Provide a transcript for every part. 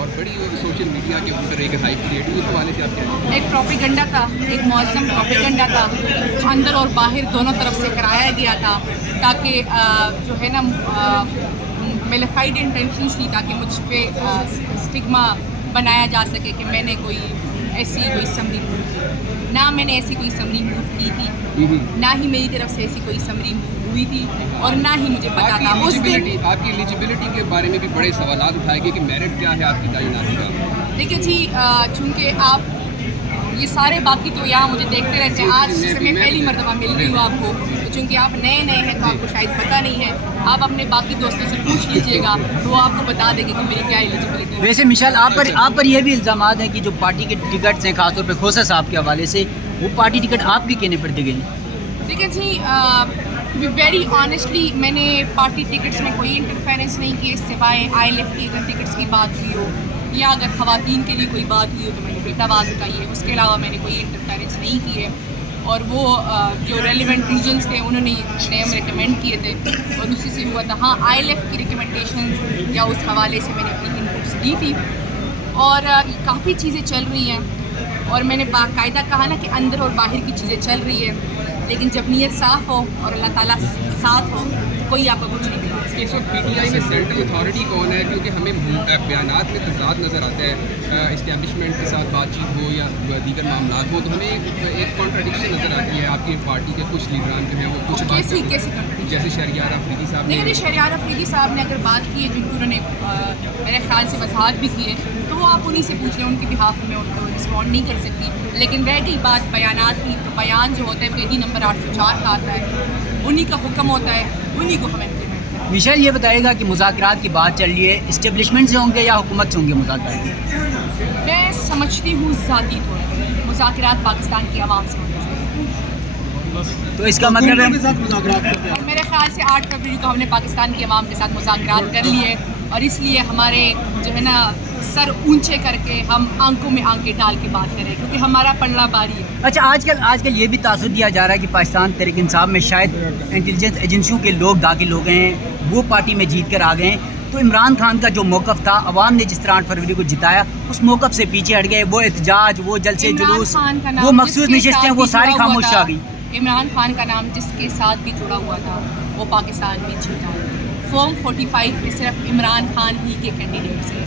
اور بڑی social media کے اوپر ایک ہائپ کریٹ ہوئی، اس حوالے سے آپ کیا کہیں؟ ایک پروپیگنڈا تھا، ایک معظم پروپیگنڈا تھا جو اندر اور باہر دونوں طرف سے کرایا گیا تھا تاکہ جو ہے نا میلیفائڈ انٹینشنس تھی تاکہ مجھ پہ اسٹگما بنایا جا سکے کہ میں نے کوئی ایسی کوئی سمری موو کی. نہ میں نے ایسی کوئی سمری موو کی تھی، نہ ہی میری طرف سے ایسی کوئی سمری موو ہوئی تھی، اور نہ ہی مجھے پتا تھا. اس دن آپ کی ایلیجبلٹی کے بارے میں بھی بڑے سوالات اٹھائے گئے کہ میرٹ کیا ہے آپ کی تعیناتی کا؟ دیکھیے جی، چونکہ آپ یہ سارے باقی تو یہاں مجھے دیکھتے رہتے ہیں، آج سے میں پہلی مرتبہ مل رہی ہوں آپ کو، چونکہ آپ نئے ہیں تو آپ کو شاید پتہ نہیں ہے. آپ اپنے باقی دوستوں سے پوچھ لیجئے گا تو وہ آپ کو بتا دیں گے کہ میری کیا ایلیجبلٹی ہے. ویسے مشال آپ پر یہ بھی الزامات ہیں کہ جو پارٹی کے ٹکٹس ہیں خاص طور پہ کھوسا صاحب کے حوالے سے، وہ پارٹی ٹکٹ آپ کے کہنے پر دی گئی. دیکھیں جی، ویری آنیسٹلی میں نے پارٹی ٹکٹس میں کوئی انٹرفیرنس نہیں کی سوائے آئی لیف کی اگر ٹکٹس کی بات ہوئی ہو یا اگر خواتین کے لیے کوئی بات ہوئی ہو تو میں نے بالکل آواز اٹھائی ہے. اس کے علاوہ میں نے کوئی انٹرفیرنس نہیں کی ہے، اور وہ جو ریلیونٹ ریجنس تھے انہوں نے نیم ریکمینڈ کیے تھے اور اسی سے ہوا تھا. ہاں، آئی لیف کی ریکمنڈیشنز یا اس حوالے سے میں نے اپنی انپٹس دی تھی، اور کافی چیزیں چل رہی ہیں، اور میں نے باقاعدہ کہا نا کہ اندر اور باہر کی چیزیں چل رہی ہے، لیکن جب نیت صاف ہو اور اللہ تعالیٰ ساتھ ہو کوئی آپ کو کچھ نہیں کرا. اس وقت پی ٹی آئی میں سینٹرل اتھارٹی کون ہے؟ کیونکہ ہمیں بیانات میں تضاد نظر آتا ہے، اسٹیبلشمنٹ کے ساتھ بات چیت ہو یا دیگر معاملات ہو تو ہمیں ایک کانٹراڈکشن نظر آتی ہے. آپ کی پارٹی کے کچھ لیڈران جو ہیں وہ کچھ بات جیسے شہریار افریدی صاحب نے. نہیں، شہریار افریدی صاحب نے اگر بات کی ہے جن کو انہوں نے میرے خیال سے وضاحت بھی کی ہے تو وہ آپ انہیں سے پوچھ لیں، ان کے بہاف میں ان کو رسپونڈ نہیں کر سکتی. لیکن رہ گئی بات بیانات کی، تو بیان جو ہوتا ہے قیدی نمبر 804 کا آتا ہے، انہی کا حکم ہوتا ہے، انہی کو ہمیں امپلیمنٹ. مشال یہ بتائے گا کہ مذاکرات کی بات چل رہی ہے، اسٹیبلشمنٹ سے ہوں گے یا حکومت سے ہوں گے مذاکرات؟ میں سمجھتی ہوں ذاتی طور پر مذاکرات پاکستان کی عوام سے ہونے چاہیے. تو اس کا مطلب ہے اور میرے خیال سے 8 فروری کو ہم نے پاکستان کی عوام کے ساتھ مذاکرات کر لیے، اور اس لیے ہمارے جو ہے نا سر اونچے کر کے ہم آنکھوں میں آنکھیں ڈال کے بات کریں کیونکہ ہمارا پلڑا باری ہے. اچھا، آج کل یہ بھی تاثر دیا جا رہا ہے کہ پاکستان تحریک انصاف میں شاید انٹیلیجنس ایجنسیوں کے لوگ داخل ہو گئے ہیں، وہ پارٹی میں جیت کر آ گئے ہیں. تو عمران خان کا جو موقف تھا، عوام نے جس طرح 8 فروری کو جتایا، اس موقف سے پیچھے ہٹ گئے. وہ احتجاج، وہ جلسے جلوس، وہ مخصوص نشستیں، وہ ساری خاموش آ گئی. عمران خان کا نام جس کے ساتھ بھی جڑا ہوا تھا وہ پاکستان میں جیتا. فارم 45 میں صرف عمران خان ہی کے کینڈیڈیٹس ہیں.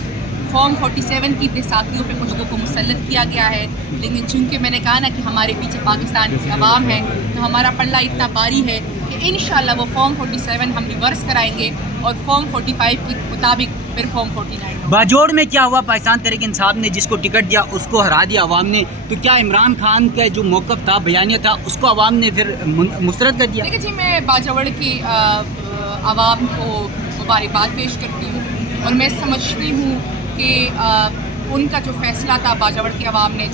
فارم 47 کی بیساکھیوں پہ کچھ لوگوں کو مسلط کیا گیا ہے، لیکن چونکہ میں نے کہا نا کہ ہمارے پیچھے پاکستان کی عوام ہے تو ہمارا پلڑا اتنا باری ہے کہ انشاءاللہ وہ فارم 47 ہم ریورس کرائیں گے اور فارم 45 کے مطابق پھر فارم 49. باجوڑ میں کیا ہوا؟ پاکستان تحریک انصاف نے جس کو ٹکٹ دیا اس کو ہرا دیا عوام نے. تو کیا عمران خان کا جو موقف تھا، بیانیہ تھا، اس کو عوام نے پھر مسترد کر دیا؟ دیکھیے جی، میں باجوڑ کی عوام کو مبارکباد پیش کرتی ہوں، اور میں سمجھتی ہوں کہ ان کا جو فیصلہ تھا باجوڑ کی عوام نے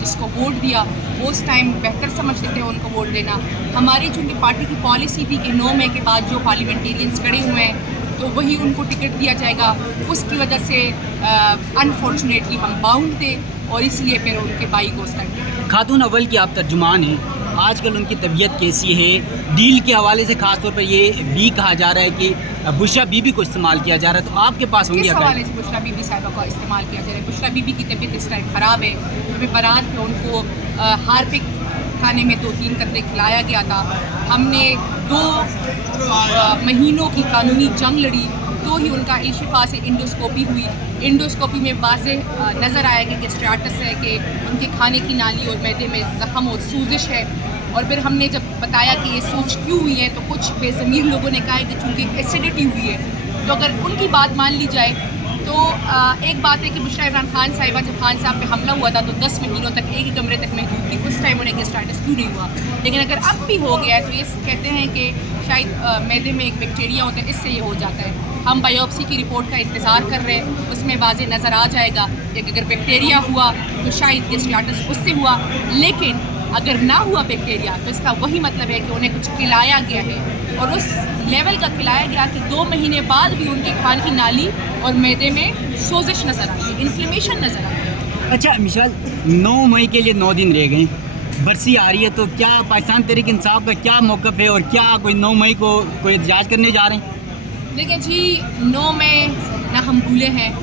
جس کو ووٹ دیا وہ اس ٹائم بہتر سمجھتے تھے ان کو ووٹ دینا. ہماری چونکہ پارٹی کی پالیسی تھی کہ 9 مئی کے بعد جو پارلیمنٹیرینز کھڑے ہوئے ہیں تو وہی ان کو ٹکٹ دیا جائے گا. اس کی وجہ سے انفارچونیٹلی ہم باؤنڈ تھے، اور اس لیے پھر ان کے بھائی کو اس ٹائم. خاتون اول کی آپ ترجمان ہیں، آج کل ان کی طبیعت کیسی ہے؟ ڈیل کے حوالے سے خاص طور پر یہ بھی کہا جا رہا ہے کہ بشرا بی بی کو استعمال کیا جا رہا ہے، تو آپ کے پاس ہوں گے؟ کس حوالے سے بشرا بی بی صاحبہ کو استعمال کیا جا رہا ہے؟ بشرا بی بی کی طبیعت اس ٹائم خراب ہے. ہمیں برات پہ ان کو ہارپک کھانے میں 2-3 قطرے کھلایا گیا تھا. ہم نے 2 مہینوں کی قانونی جنگ لڑی تو ہی ان کا الشفا سے انڈوسکوپی ہوئی. انڈوسکوپی میں واضح نظر آیا کہ گیسٹرائٹس ہے، کہ ان کے کھانے کی نالی اور معدے میں زخم اور سوزش ہے. اور پھر ہم نے جب بتایا کہ یہ سوز کیوں ہوئی ہے تو کچھ بے ضمیر لوگوں نے کہا ہے کہ چونکہ ایسیڈیٹی ہوئی ہے. تو اگر ان کی بات مان لی جائے تو ایک بات ہے کہ بشرا عمران خان صاحبہ جب خان صاحب پہ حملہ ہوا تھا تو 10 مہینوں تک ایک ہی کمرے تک محدود تھی، اس ٹائم انہیں گیسٹرائٹس کیوں نہیں ہوا. لیکن اگر اب بھی ہو گیا ہے تو یہ کہتے ہیں کہ شاید معدے میں ایک بیکٹیریا ہوتا ہے، اس سے یہ ہو جاتا ہے. ہم بایوپسی کی رپورٹ کا انتظار کر رہے ہیں، اس میں واضح نظر آ جائے گا کہ اگر بیکٹیریا ہوا تو شاید گیسٹرائٹس اس سے ہوا، لیکن اگر نہ ہوا بیکٹیریا تو اس کا وہی مطلب ہے کہ انہیں کچھ کھلایا گیا ہے، اور اس لیول کا کھلایا گیا کہ 2 مہینے بعد بھی ان کے کھانے کی نالی اور معدے میں سوزش نظر آئی ہے، انفلیمیشن نظر آئی ہے. اچھا مشال، 9 مئی کے لیے 9 دن رہ گئے، برسی آ رہی ہے، تو کیا پاکستان تحریک انصاف کا کیا موقف ہے اور کیا کوئی 9 مئی کو کوئی احتجاج کرنے جا رہے ہیں؟ دیکھیں جی، 9 مئی نہ ہم بھولے ہیں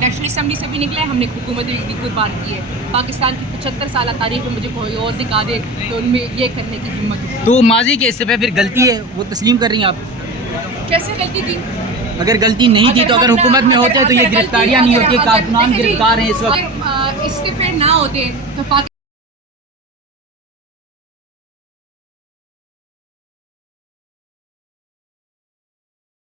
نیشنل اسمبلی سے بھی نکلے ہیں, ہم نے حکومت بھی قربان کی ہے. پاکستان کی 75 سالہ تاریخ میں مجھے کوئی اور دکھا دے تو ان میں یہ کرنے کی ہمت ہو. تو ماضی کے حصے پہ پھر غلطی ہے وہ تسلیم کر رہی ہیں آپ؟ کیسے غلطی تھی؟ اگر غلطی نہیں تھی تو اگر حکومت میں ہوتے تو یہ گرفتاریاں نہیں ہوتی, کارکنان گرفتار ہیں اس وقت. اگر استعفے نہ ہوتے تو